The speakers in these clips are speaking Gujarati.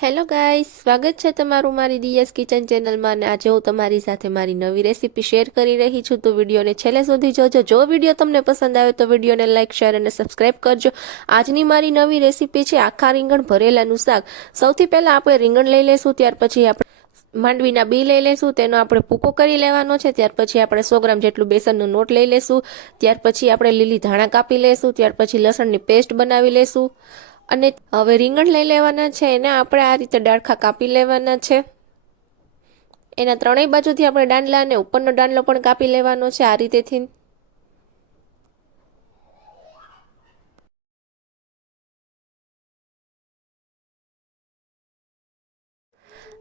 હેલો ગાઈસ, સ્વાગત છે તમારું મારી દિયાસ કિચન ચેનલમાં અને આજે હું તમારી સાથે મારી નવી રેસીપી શેર કરી રહી છું. તો વિડીયોને છેલ્લે સુધી જોજો. જો વિડીયો તમને પસંદ આવે તો વિડીયોને લાઇક, શેર અને સબસ્ક્રાઇબ કરજો. આજની મારી નવી રેસીપી છે આખા રીંગણ ભરેલાનું શાક. સૌથી પહેલા આપણે રીંગણ લઈ લેશું, ત્યાર પછી આપણે માંડવીના બી લઈ લેશું, તેનો આપણે ભૂકો કરી લેવાનો છે. ત્યાર પછી આપણે 100 ગ્રામ જેટલું બેસનનો લોટ લઈ લેશું. ત્યાર પછી આપણે લીલી ધાણા કાપી લેશું. ત્યાર પછી લસણની પેસ્ટ બનાવી લેશું. અને હવે રીંગણ લઈ લેવાના છે, એને આપણે આ રીતે ડાળખા કાપી લેવાના છે. એના ત્રણેય બાજુથી આપણે દાંડલા અને ઉપરનો દાંડલો પણ કાપી લેવાનો છે આ રીતેથી.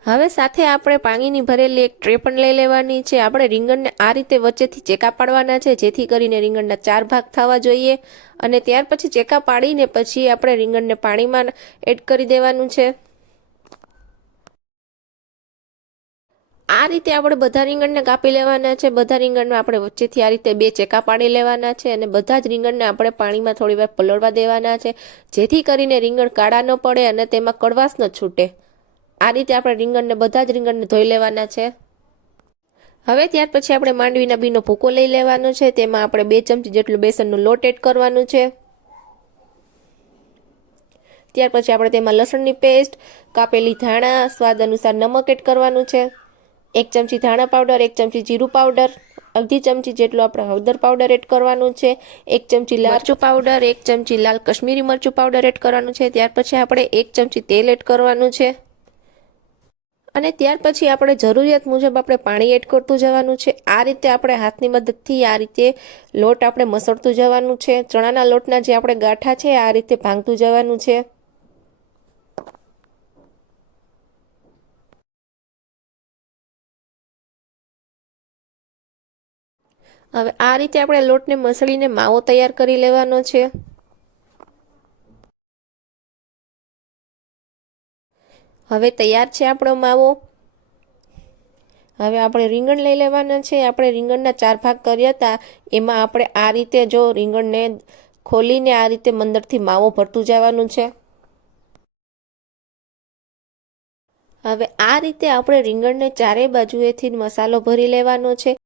હવે સાથે આપણે પાણીની ભરેલી એક ટ્રે પણ લઈ લેવાની છે. આપણે રીંગણને આ રીતે વચ્ચેથી ચેકા પાડવાના છે, જેથી કરીને રીંગણના 4 ભાગ થવા જોઈએ. અને ત્યાર પછી ચેકા પાડીને પછી આપણે રીંગણને પાણીમાં એડ કરી દેવાનું છે. આ રીતે આપણે બધા રીંગણને કાપી લેવાના છે. બધા રીંગણમાં આપણે વચ્ચેથી આ રીતે 2 ચેકા પાડી લેવાના છે અને બધા જ રીંગણને આપણે પાણીમાં થોડી વાર પલળવા દેવાના છે, જેથી કરીને રીંગણ કાળા ન પડે અને તેમાં કડવાશ ન છૂટે. આ રીતે આપણે બધા જ રીંગણને ધોઈ લેવાના છે. હવે ત્યાર પછી આપણે માંડવીના બીનો ભૂકો લઈ લેવાનો છે. તેમાં આપણે 2 ચમચી જેટલું બેસનનો લોટ એડ કરવાનું છે. ત્યાર પછી આપણે તેમાં લસણની પેસ્ટ, કાપેલી ધાણા, સ્વાદ અનુસાર નમક એડ કરવાનું છે. 1 ચમચી ધાણા પાવડર, 1 ચમચી જીરું પાવડર, અડધી ચમચી જેટલું આપણે હળદર પાવડર એડ કરવાનું છે. 1 ચમચી લાલ મરચું પાવડર, 1 ચમચી લાલ કશ્મીરી મરચું પાવડર એડ કરવાનું છે. ત્યાર પછી આપણે 1 ચમચી તેલ એડ કરવાનું છે. અને ત્યાર પછી આપણે જરૂરિયાત મુજબ આપણે પાણી એડ કરતું જવાનું છે. આ રીતે આપણે હાથની મદદથી આ રીતે લોટ આપણે મસળતું જવાનું છે. ચણાના લોટના જે આપણે ગાંઠા છે આ રીતે ભાંગતું જવાનું છે. હવે આ રીતે આપણે લોટને મસળીને માવો તૈયાર કરી લેવાનો છે. હવે તૈયાર છે આપણો માવો. હવે આપણે રીંગણ લઈ લેવાના છે. આપણે રીંગણના 4 ભાગ કર્યા હતા, એમાં આપણે આ રીતે જો રીંગણને ખોલીને આ રીતે અંદરથી માવો ભરતું જવાનું છે. હવે આ રીતે આપણે રીંગણને ચારે બાજુએથી મસાલો ભરી લેવાનો છે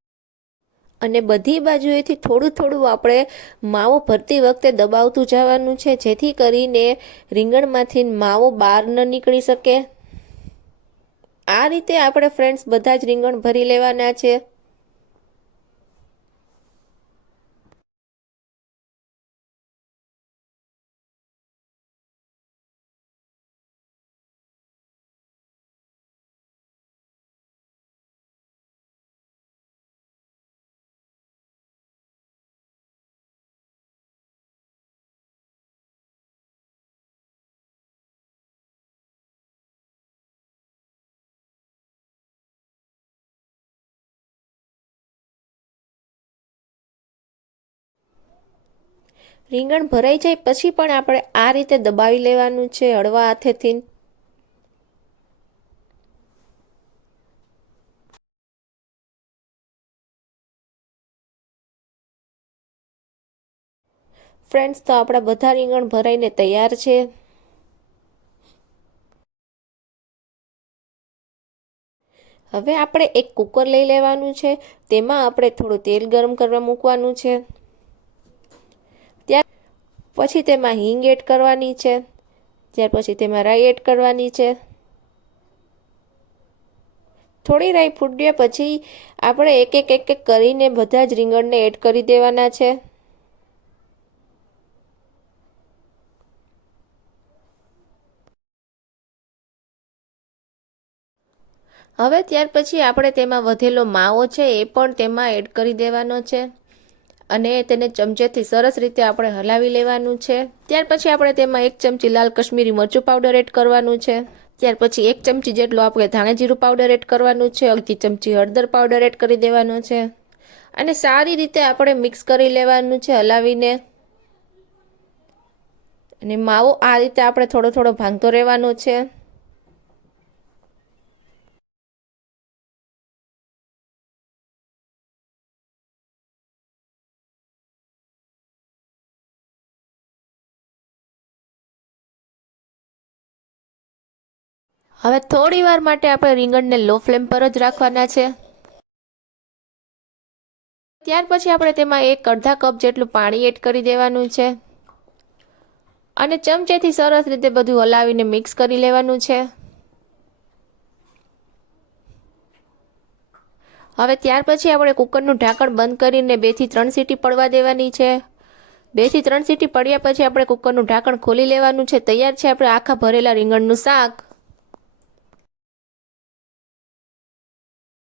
અને બધી બાજુએથી થોડું થોડું આપણે માવો ભરતી વખતે દબાવતું જવાનું છે, જેથી કરીને રીંગણમાંથી માવો બહાર ન નીકળી શકે. આ રીતે આપણે ફ્રેન્ડ્સ બધા જ રીંગણ ભરી લેવાના છે. રીંગણ ભરાઈ જાય પછી પણ આપણે આ રીતે દબાવી લેવાનું છે હળવા હાથેથી. ફ્રેન્ડ્સ, તો આપણા બધા રીંગણ ભરાઈને તૈયાર છે. હવે આપણે એક કુકર લઈ લેવાનું છે. તેમાં આપણે થોડું તેલ ગરમ કરવા મૂકવાનું છે. ત્યાર પછી તેમાં હિંગ એડ કરવાની છે. ત્યાર પછી તેમાં રાઈ એડ કરવાની છે. થોડી રાઈ ફૂટ્યા પછી આપણે એક એક કરીને બધા જ રીંગણને એડ કરી દેવાના છે. હવે ત્યાર પછી આપણે તેમાં વધેલો માવો છે એ પણ તેમાં એડ કરી દેવાનો છે અને તેને ચમચેથી સરસ રીતે આપણે હલાવી લેવાનું છે. ત્યાર પછી આપણે તેમાં 1 ચમચી લાલ કશ્મીરી મરચું પાવડર એડ કરવાનું છે. ત્યાર પછી 1 ચમચી જેટલો આપણે ધાણા જીરું પાવડર એડ કરવાનું છે. અડધી ચમચી હળદર પાવડર એડ કરી દેવાનો છે અને સારી રીતે આપણે મિક્સ કરી લેવાનું છે હલાવીને. અને માવો આ રીતે આપણે થોડો થોડો ભાંગતો રહેવાનો છે. હવે થોડી વાર માટે આપણે રીંગણને લો ફ્લેમ પર જ રાખવાના છે. ત્યાર પછી આપણે તેમાં અડધા કપ જેટલું પાણી એડ કરી દેવાનું છે અને ચમચેથી સરસ રીતે બધું હલાવીને મિક્સ કરી લેવાનું છે. હવે ત્યાર પછી આપણે કુકરનું ઢાંકણ બંધ કરીને 2 થી 3 સીટી પડવા દેવાની છે. 2 થી 3 સીટી પડ્યા પછી આપણે કુકરનું ઢાંકણ ખોલી લેવાનું છે. તૈયાર છે આપણે આખા ભરેલા રીંગણનું શાક.